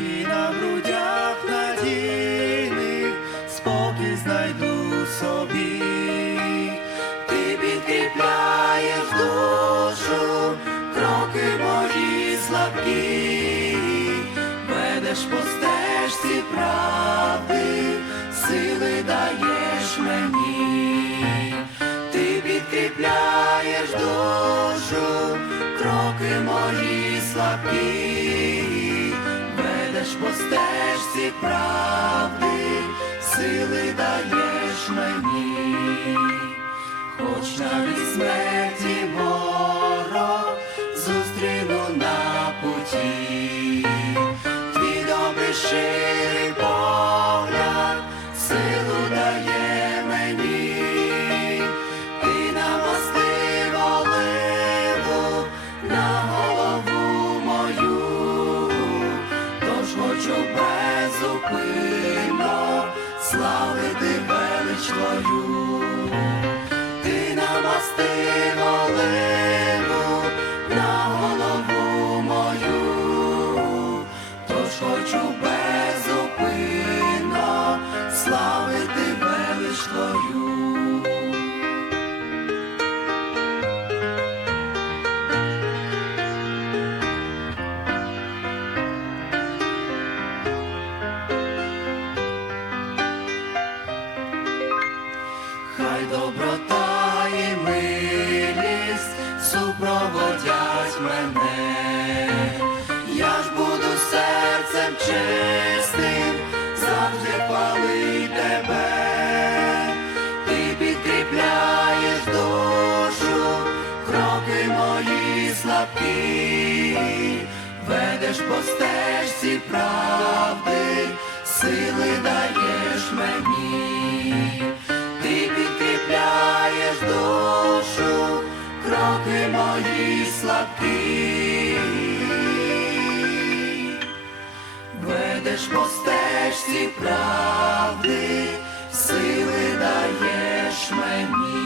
і на грудях надійних спокій знайду собі, ти підкріпляєш душу, кроки мої слабкі, ведеш по стежці правди, сили даєш мені, ти підкріпляєш душу, кроки мої слабкі, ведеш по стежці правди, сили даєш мені, хоч навіть смерті ворог славити велич твою, ти намасти оливу Хай доброта і милість супроводять мене, я ж буду серцем чистим, завжди хвалить тебе, ти підкріпляєш душу, кроки мої слабкі, ведеш по стежці правди, сили даєш мені кроки мої слабкі, ведеш по стежці правди, сили даєш мені.